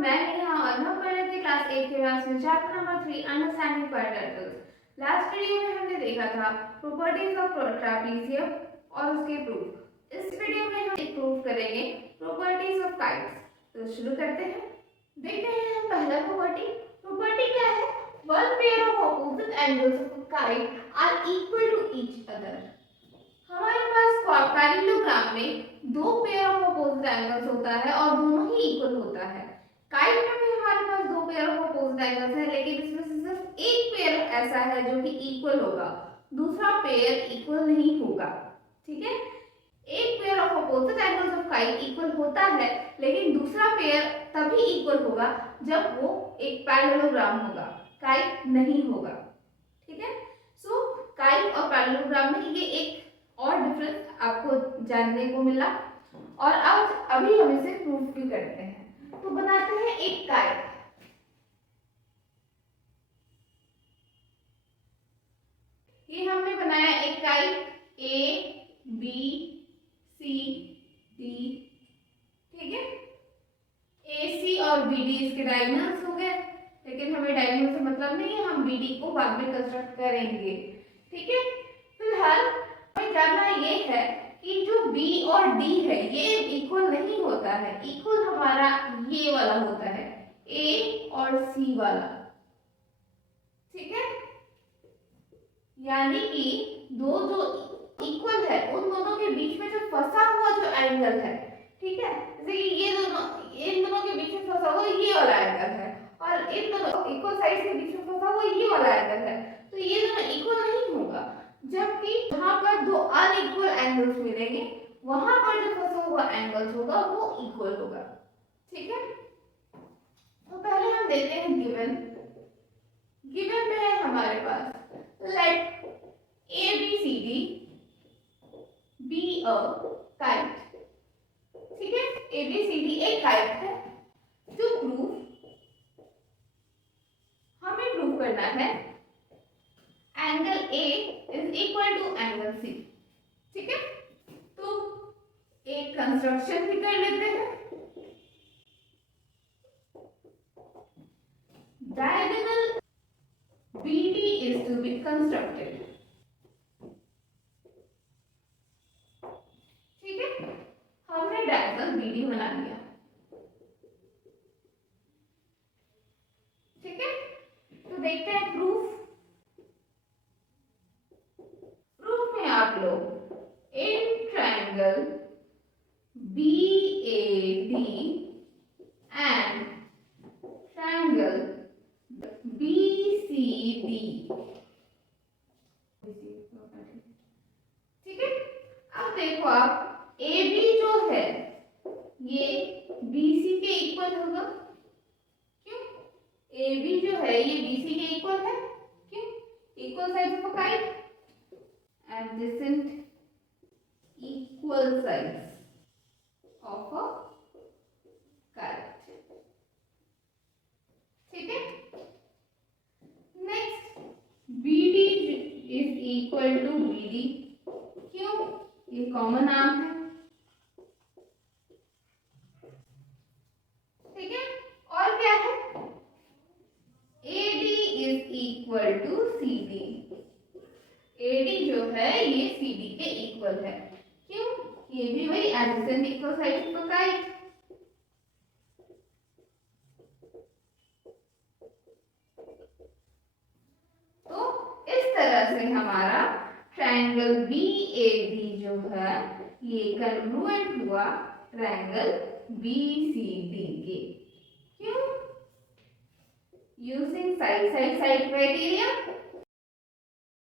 मैं नेहा और हम पढ़ रहे थे क्लास 8 के क्लास में chapter number 3 understanding parallels. Last video में हमने देखा था प्रॉपर्टीज ऑफ ट्रापेजियम और उसके प्रूफ। इस वीडियो में हम एक प्रूफ करेंगे प्रॉपर्टीज ऑफ काइट्स। तो शुरू करते हैं। देखते हैं हम पहला प्रॉपर्टी क्या है? One pair of opposite angles of kite are equal to each other. हमारे पास पैरेललोग्राम में दो पेयर ऑफ अपोजिट एंगल्स होता है और दोनों ही इक्वल होता है। काइट में भी हमारे पास दो पेयर ऑफ अपोजिट एंगल्स है, लेकिन इसमें से सिर्फ एक पेयर ऐसा है जो कि इक्वल होगा, दूसरा पेयर इक्वल नहीं होगा। ठीक है, एक pair of opposite angles of kite equal होता है, लेकिन दूसरा पेयर तभी इक्वल होगा जब वो एक पैरेललोग्राम होगा, काइट नहीं होगा। ठीक है, सो काइट और पैरेललोग्राम में ये एक और डिफरेंस आपको जानने को मिला और अब अभी हम इसे प्रूफ भी करते हैं। तो बनाते हैं एक काइट। ये हमने बनाया एक kite A B C D. ठीक है, ए सी और बी डी इसके डायगोनल्स हो गए, लेकिन हमें डायगोनल से मतलब नहीं है, हम बी डी को बाद में कंस्ट्रक्ट करेंगे। ठीक है, फिलहाल हमें जानना ये है कि जो B और D है ये इक्वल नहीं होता है, इक्वल हमारा ये वाला होता है A और C वाला। ठीक है, यानी कि दो जो इक्वल है उन दोनों के बीच में जो फंसा हुआ जो एंगल है, ठीक है, जैसे कि ये दोनों, इन दोनों के बीच में फंसा हुआ ये वाला एंगल है और इन दोनों इक्वल साइड के बीच में फंसा हुआ ये वाला एंगल है, तो ये दोनों इक्वल नहीं होगा। जबकि जहां पर दो अनइक्वल एंगल्स मिलेंगे वहां पर जो फंसा हुआ एंगल्स होगा वो इक्वल होगा। ठीक है, तो पहले हम देखते हैं गिवन। गिवन में है हमारे पास late ABCD be a kite। ठीक है, ABCD एक काइट है। टू प्रूव हमें प्रूव करना है angle A is equal to angle C। ठीक है, तो एक कंस्ट्रक्शन भी कर लेते हैं। Diagonal BD is to be constructed। ठीक है, हमने डायगोनल BD बना लिया। ठीक है, तो देखते हैं प्रूफ। प्रूफ में आप लोग in triangle BAD and triangle BCD। ठीक है, अब देखो आप AB जो है ये BC के इक्वल होगा। क्यों? AB जो है ये BC के इक्वल है। क्यों? Equal sides of a kite adjacent equal sides of a kite। ठीक है, next BD is equal to BD। क्यों? ये कॉमन नाम है। ठीक है, और क्या है? AD is equal to CD। AD जो है ये CD के इक्वल है। क्यों? ये भी वही adjacent equal side of kite. तो इस तरह से हमारा ट्रायंगल BAD जो है ये कन्ग्रुएंट हुआ ट्रायंगल BCD के। क्यों? Using side criteria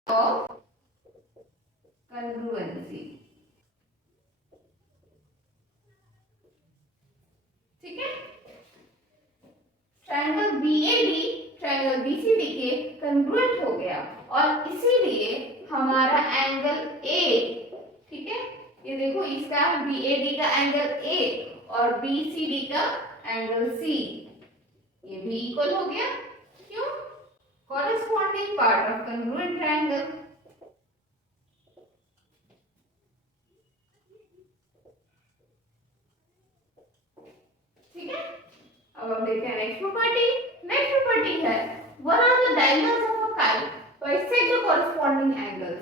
of congruency। ठीक है, ट्रायंगल BAD ट्रायंगल BCD के कन्ग्रुएंट हो गया और इसीलिए हमारा एंगल A, ठीक है, ये देखो इसका BAD का एंगल A और BCD का एंगल C ये भी इक्वल हो गया। क्यों? Corresponding part of congruent triangle. ठीक है, अब हम देखते हैं नेक्स्ट प्रॉपर्टी। नेक्स्ट प्रॉपर्टी है one of the diagonals of a kite bisect the corresponding angles.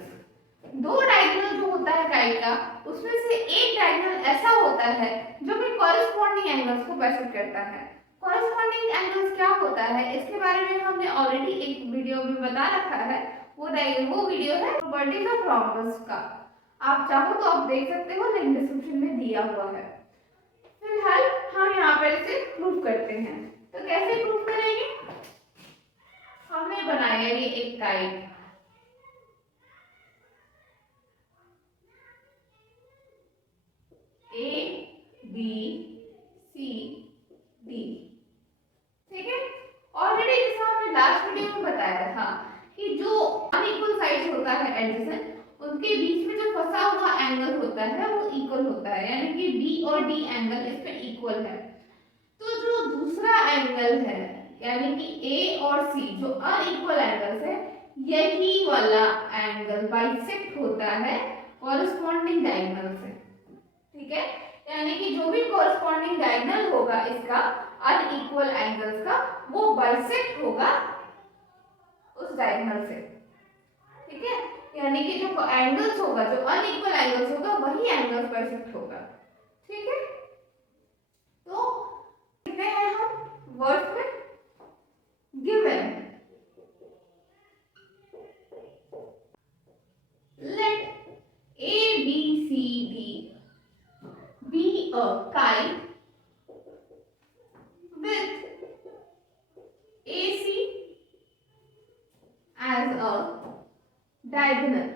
दो डायगोनल जो होता है काइट का, उसमें से एक डायगोनल ऐसा होता है जो कि कॉरस्पॉन्डिंग एंगल्स को बाइसेक्ट करता है। कॉरस्पॉन्डिंग एंगल्स क्या होता है इसके बारे में हमने ऑलरेडी एक वीडियो में बता रखा है। वो वीडियो है प्रॉपर्टीज ऑफ रोम्बस का। आप चाहो तो आप देख सकते हो, लिंक डिस्क्रिप्शन में दिया हुआ है। फिलहाल हम यहाँ पर इसे प्रूव करते हैं। तो कैसे प्रूव करेंगे? हमने बनाया ये एक kite, A B C D, ठीक है। ऑलरेडी जैसा हमने लास्ट वीडियो में बताया था कि जो अनइक्वल साइड्स होता है एडजेसेंट, उनके बीच में जो फंसा हुआ एंगल होता है वो इक्वल होता है, यानी कि B और D एंगल इस पे इक्वल है। तो जो दूसरा एंगल है यानी कि A और C जो अनइक्वल एंगल्स है, यही वाला एंगल बाइसेक्ट होता है कॉरस्पॉन्डिंग डायगोनल से, ठीक है। यानी कि जो भी कॉरस्पॉन्डिंग डायगोनल होगा इसका अनइक्वल एंगल्स का, वो बाइसेक्ट होगा उस डायगोनल से, ठीक है। यानी कि जो एंगल्स होगा, जो अनइक्वल एंगल्स होगा, वही एंगल्स बाइसेक्ट होगा, ठीक है। तो लिखते हैं हम वर्ड्स में given let A B C D be a kite with AC as a diagonal।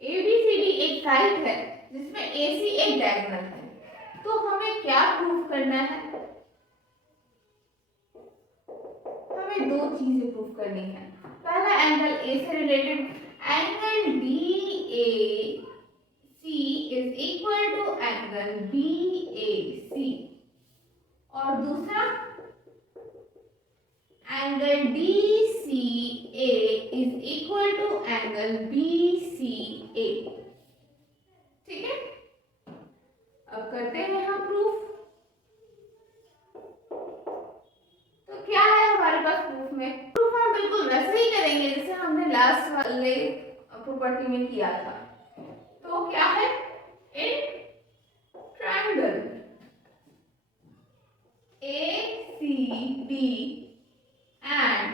ABCD एक काइट है जिसमें AC एक डायगोनल है। तो हमें क्या प्रूफ करना है? हमें दो चीजें प्रूफ करनी है। पहला एंगल A से related angle DAC is equal to angle BAC, और दूसरा angle DCA is equal to angle BCA, ठीक है। अब करते हैं हम प्रूफ। तो क्या है हमारे पास प्रूफ में? प्रूफ हम बिल्कुल वैसे ही करेंगे जैसे हमने लास्ट वाले प्रॉपर्टी में किया था। तो क्या है? In triangle ACD and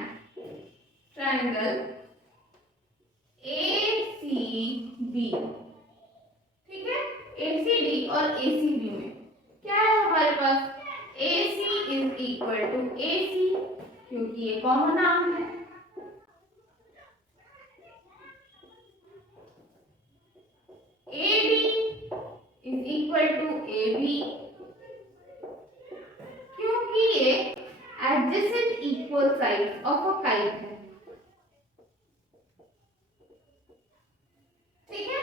triangle ACB, ठीक है। ACD और ACB में क्या है हमारे पास? AC is equal to AC, क्योंकि ये कॉमन नाम है। AB is equal to AB, क्योंकि ये adjacent equal sides of a kite है, ठीक है।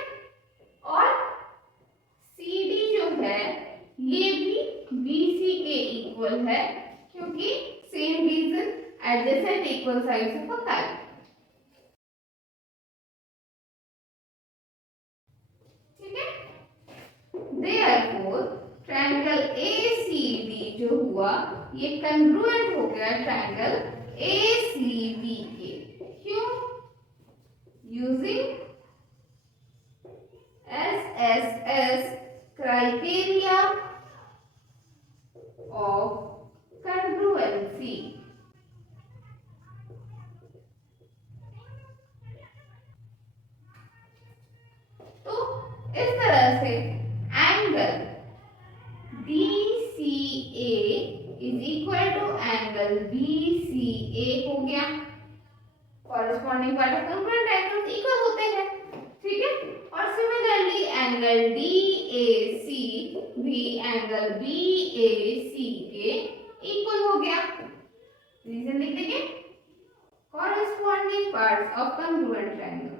और CD जो है ये भी BC के इक्वल है, क्योंकि same reason adjacent equal sides of a kite, ठीक है। Therefore ट्रायंगल ACD जो हुआ ये कंग्रुएंट हो गया ट्रायंगल ACB के। क्यों? Using SSS criteria of congruency. तो इस तरह से angle DCA is equal to angle BCA हो गया। Corresponding part of congruent angles equal होते हैं, ठीक है। और सिमिलरली एंगल DAC भी एंगल BAC के इक्वल हो गया। रीजन लिख देंगे, corresponding parts of congruent triangle,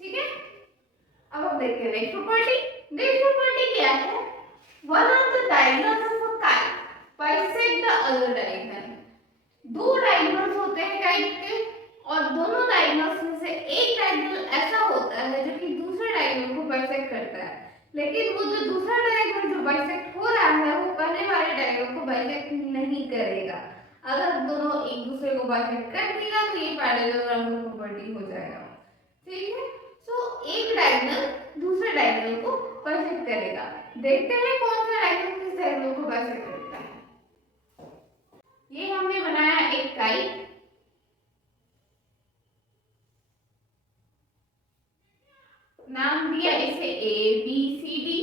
ठीक है। अब हम देखते हैं नेक्स्ट प्रॉपर्टी। नेक्स्ट प्रॉपर्टी क्या है? One of the diagonals of a kite bisect the other diagonal. दो डायगोनल्स होते हैं काइट के, और दोनों डायगोनल्स में से एक डायगोनल ऐसा होता है लेकिन वो जो दूसरा डायगोनल जो बाइसेक्ट हो रहा है वो पहले वाले डायगोनल को बाइसेक्ट नहीं करेगा। अगर दोनों एक दूसरे को बाइसेक्ट कर देगा तो ये पैरेललोग्राम का प्रॉपर्टी हो जाएगा। ठीक है, सो एक डायगोनल दूसरे डायगोनल को बाइसेक्ट करेगा। देखते हैं कौन सा डायगोनल किस डायगोनल को बाइसेक्ट करता है। ये हमने बनाया एक काइट, नाम दिया इसे A B C D,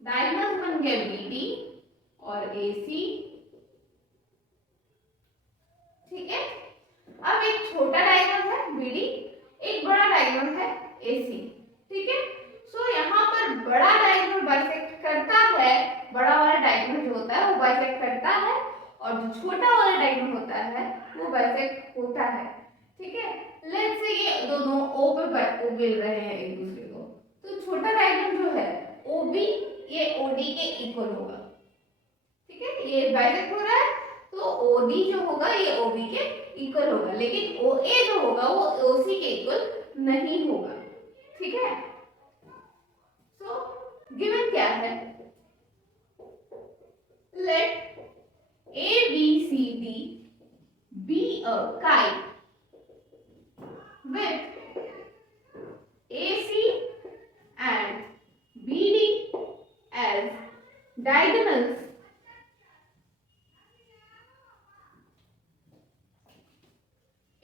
diagonal बन गया बी डी और ए सी। ठीक है, अब एक छोटा डायगोनल है बी डी, एक बड़ा डायगोनल है ए सी। ठीक है, सो यहाँ पर बड़ा डायगोनल बाइसेक्ट करता है, बड़ा वाला डायगोनल जो होता है वो बाइसेक्ट करता है और जो छोटा वाला डायगोनल होता है वो बाइसेक्ट होता है। ठीक है, लेट्स से ये दोनों ओ पे मिल रहे हैं एक दूसरे को, तो छोटा डायगोनल जो है ओ बी ये ओ डी के इक्वल होगा। ठीक है, ये बाइसेक्ट हो रहा है तो ओ डी जो होगा ये ओ बी के इक्वल होगा, लेकिन ओ ए जो होगा वो ओ सी के इक्वल नहीं होगा। ठीक है, सो गिवन क्या है, let A B C D be a kite with AC and BD as diagonals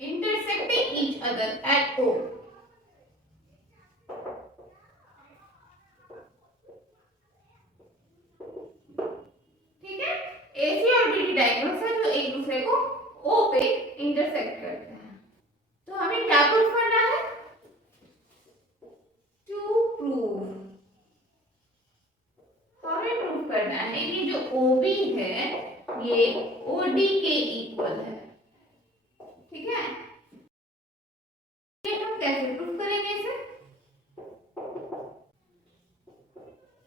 intersecting each other at O. ठीक है, AC और BD डायगोनल्स है जो एक दूसरे को O पे इंटरसेक्ट करते हैं। तो हमें क्या प्रूव करना है, टू प्रूव, हमें प्रूव करना है कि जो OB है ये OD के इक्वल है। ठीक है, ये हम कैसे प्रूव करेंगे इसे,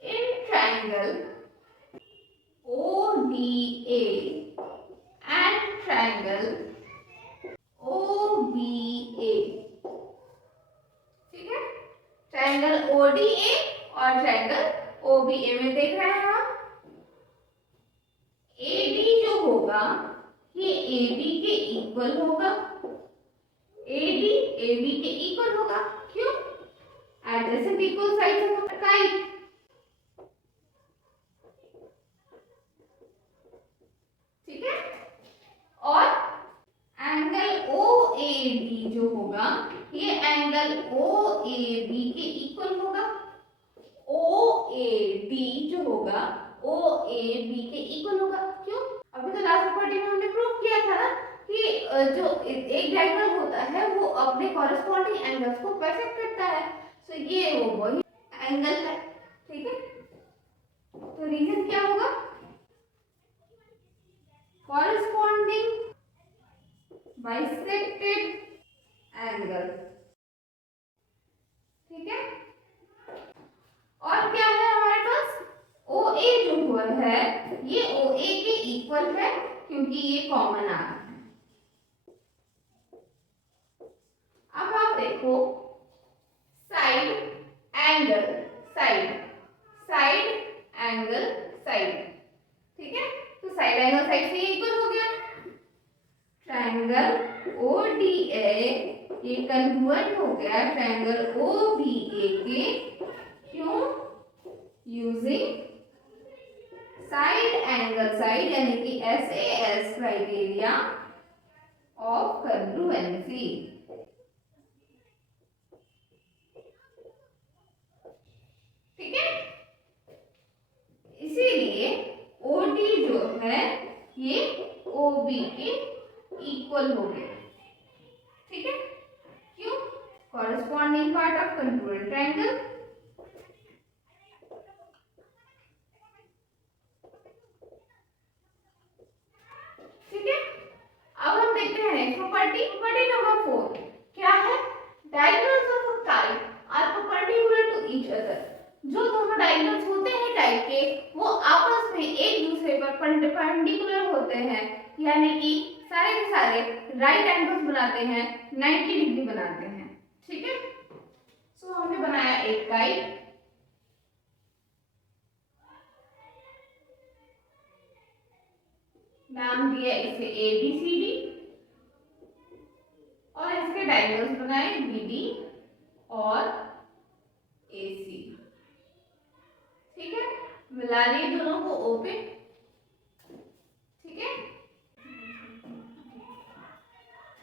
in triangle ODA and triangle OBA। ठीक है, ट्रायंगल ODA और ट्रायंगल OBA में देख रहे हैं हम, AD जो होगा ये AB के इक्वल होगा, AD AB के इक्वल होगा, क्यों, adjacent equal sides of kite. ठीक है, और एंगल OAD जो होगा ये एंगल OAB के इक्वल होगा, OAD जो होगा OAB के इक्वल होगा, क्यों, अभी तो लास्ट प्रॉपर्टी में हमने प्रूव किया था ना कि जो एक डायगोनल होता है वो अपने कॉरेस्पॉन्डिंग एंगल्स को बाइसेक्ट करता है, सो ये वो वही एंगल है। ठीक है, तो रीजन क्या होगा, कॉरेस्पॉन्डिंग बाइसेक्टेड एंगल। ठीक है, और क्या है हमारे पास, OA जो हुआ है ये OA के इक्वल है क्योंकि ये कॉमन आ रहा है। अब आप देखो side angle side, side angle side. ठीक है, तो साइड एंगल साइड से इक्वल हो गया, ट्रायंगल ODA ये कन्वर्ट हो गया ट्रायंगल OBA के, क्यों, यूजिंग साइड एंगल साइड यानी कि SAS क्राइटेरिया ऑफ कॉन्ग्रुएंसी। ठीक है, इसीलिए OD जो है ये OB के इक्वल हो गया। ठीक है, क्यों, corresponding part of control triangle. ठीक है, अब हम देखते हैं नेक्स्ट प्रॉपर्टी, प्रॉपर्टी नंबर 4 क्या है, diagonals of a kite are perpendicular to each other. जो दोनों डायगोनल्स होते हैं काइट के वो आपस में एक दूसरे पर परपेंडिकुलर होते हैं, यानी कि सारे के सारे राइट एंगल्स बनाते हैं, 90 डिग्री बनाते हैं। ठीक है, सो हमने बनाया एक काइट, नाम दिया इसे ABCD और इसके डायगोनल्स बनाए BD और AC। ठीक है, मिला लिए दोनों को O पे। ठीक है,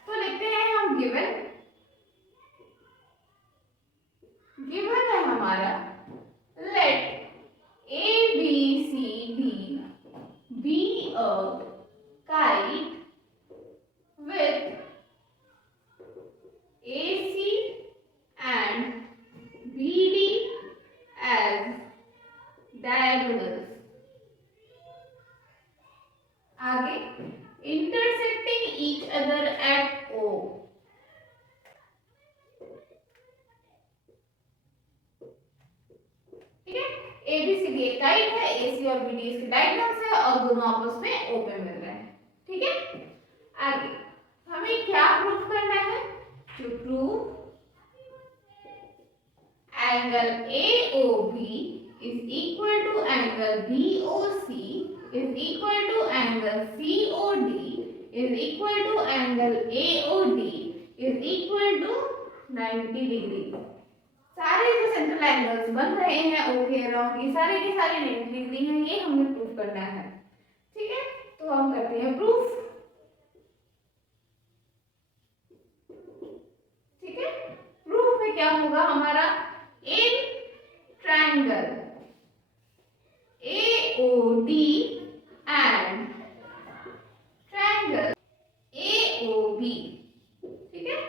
तो लिखते हैं हम गिवन है हमारा late ABCD be a kite with AC and BD as diagonals। आगे intersecting each other at O। ठीक है, ABCD एक काइट है, AC और BD इसके डायगोनल्स है और दोनों आपस में O पे मिल रहे हैं। ठीक है, आगे हमें क्या प्रूफ करना है? To prove angle AOB is equal to angle BOC is equal to angle COD is equal to angle AOD is equal to 90 degree. सारे जो सेंट्रल एंगल्स बन रहे हैं O के अराउंड ये सारे के सारे 90 डिग्री हैं, ये हमें प्रूफ करना है। ठीक है, तो हम करते हैं प्रूफ। ठीक है, प्रूफ में क्या होगा हमारा? In triangle AOD and triangle AOB। ठीक है,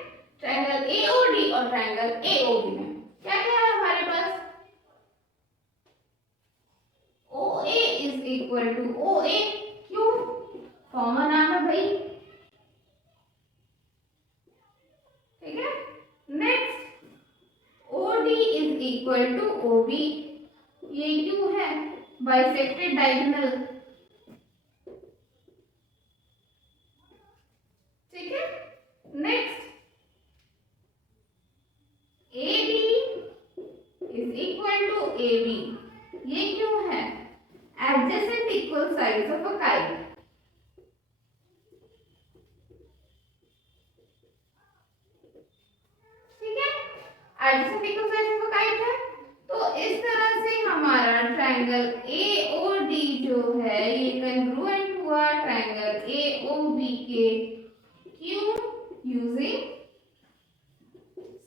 ट्रायंगल AOD और ट्रायंगल AOB में क्या क्या है हमारे पास? OA is equal to OA, क्यों? कॉमन नाम है भाई। ठीक है, next OD is equal to OB, ये क्यों है? Bisected diagonal. ठीक है, next AD is equal to AB, ये क्यों है? Adjacent equal sides of a kite. ठीक है, adjacent equal sides of a kite है, तो इस तरह से हमारा ट्रायंगल AOD जो है ये कंग्रुएंट हुआ ट्रायंगल AOB के। क्यों? Using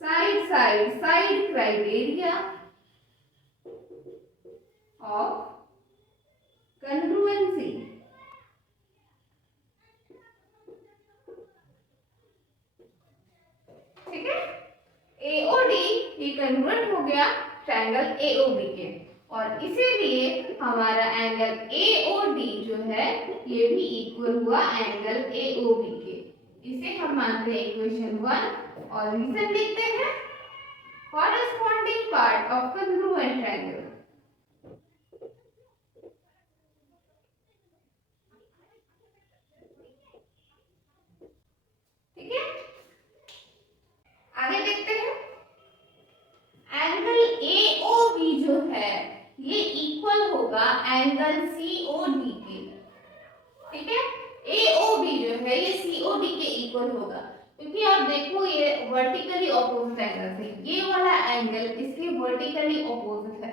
side criteria of congruency। ठीक है, AOD ये कन्वर्ट हो गया ट्रायंगल AOB के और इसीलिए हमारा एंगल AOD जो है ये भी इक्वल हुआ एंगल AOB के। इसे हम मानते हैं इक्वेशन 1 और रीजन लिखते हैं corresponding part of congruent triangle. ठीक है, आगे देखते हैं एंगल AOB जो है ये इक्वल होगा एंगल COD के। ठीक है, AOB जो है ये COD के इक्वल होगा क्योंकि आप देखो ये वर्टिकली ऑपोजिट एंगल है, ये वाला एंगल इसके वर्टिकली ऑपोजिट है।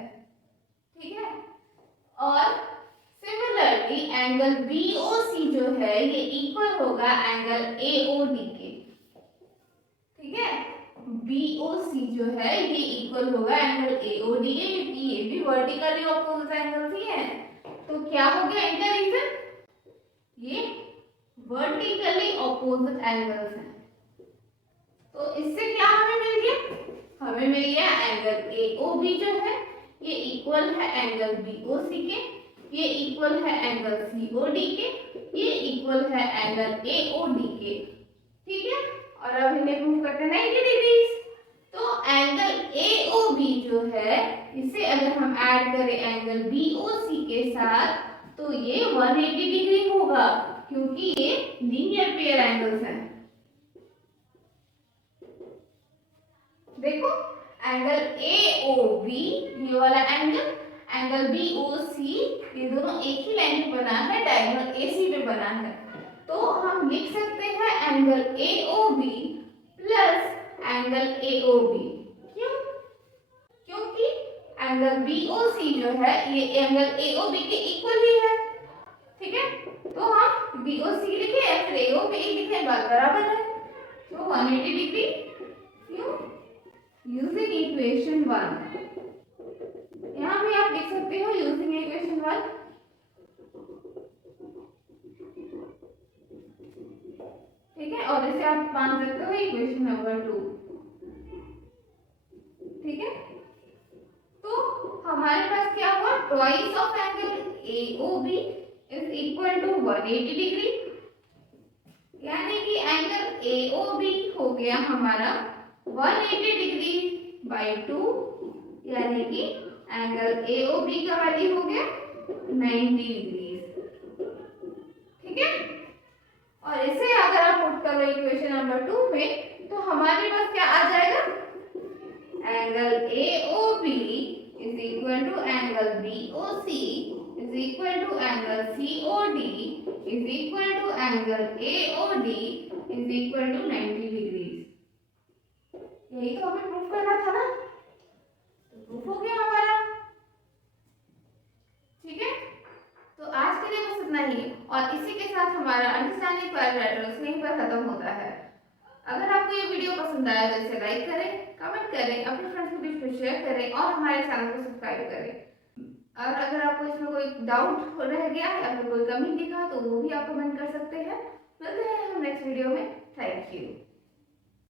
ठीक है, और सिमिलरली एंगल BOC जो है ये इक्वल होगा एंगल AOD के। ठीक है, BOC जो है ये इक्वल होगा एंगल AOD के क्योंकि ये भी वर्टिकली ऑपोजिट एंगल्स ही है। तो क्या हो गया इनका रीजन? ये वर्टिकली ऑपोजिट एंगल्स हैं। तो इससे क्या हमें मिल गया? हमें मिल गया एंगल AOB जो है ये इक्वल है एंगल BOC के, ये इक्वल है एंगल COD के, ये इक्वल है एंगल AOD के। ठीक है, और अब इन्हें प्रूव करते हैं 90 डिग्री। तो एंगल AOB जो है इसे अगर हम ऐड करें एंगल BOC के साथ तो ये 180 डिग्री होगा क्योंकि ये लीनियर पेयर एंगल्स हैं। देखो एंगल AOB ये वाला एंगल BOC ये दोनों एक ही लाइन पे बना है, डायगोनल AC पे बना है। तो हम लिख सकते हैं angle AOB plus angle AOB। क्यों? क्योंकि एंगल BOC जो है ये एंगल AOB के इक्वल ही है। ठीक है, तो हम BOC लिखे या फिर AOB लिखे, बात बराबर है। तो 180 डिग्री। क्यों? यूजिंग इक्वेशन 1, यहाँ भी आप लिख सकते हो यूजिंग इक्वेशन 1। ठीक है, और इसे आप मान सकते हो इक्वेशन नंबर 2। ठीक है, तो हमारे पास क्या हुआ, twice of angle AOB is equal to 180 degree, यानी कि एंगल AOB हो गया हमारा 180 डिग्री बाई 2, यानी कि एंगल AOB का वैल्यू हो गया 90 डिग्री। ठीक है, और इसे अगर आप पुट करो इक्वेशन नंबर 2 में तो हमारे पास क्या आ जाएगा, angle AOB is equal to angle BOC is equal to angle COD is equal to angle AOD is equal to 90 degrees। यही तो हमें प्रूफ करना था ना, तो प्रूफ हो गया हमारा। ठीक है, तो आज के लिए बस इतना ही, और इसी के साथ हमारा अंडरस्टैंडिंग क्वाड्रिलेटरल्स यहीं पर खत्म होता है। अगर आपको ये वीडियो पसंद आया तो इसे लाइक करें, कमेंट करें, अपने फ्रेंड्स के बीच में शेयर करें और हमारे चैनल को सब्सक्राइब करें। और अगर आपको इसमें कोई डाउट रह गया या फिर कोई कमी दिखा तो वो भी आप कमेंट कर सकते हैं। मिलते हैं हम नेक्स्ट वीडियो में। Thank you.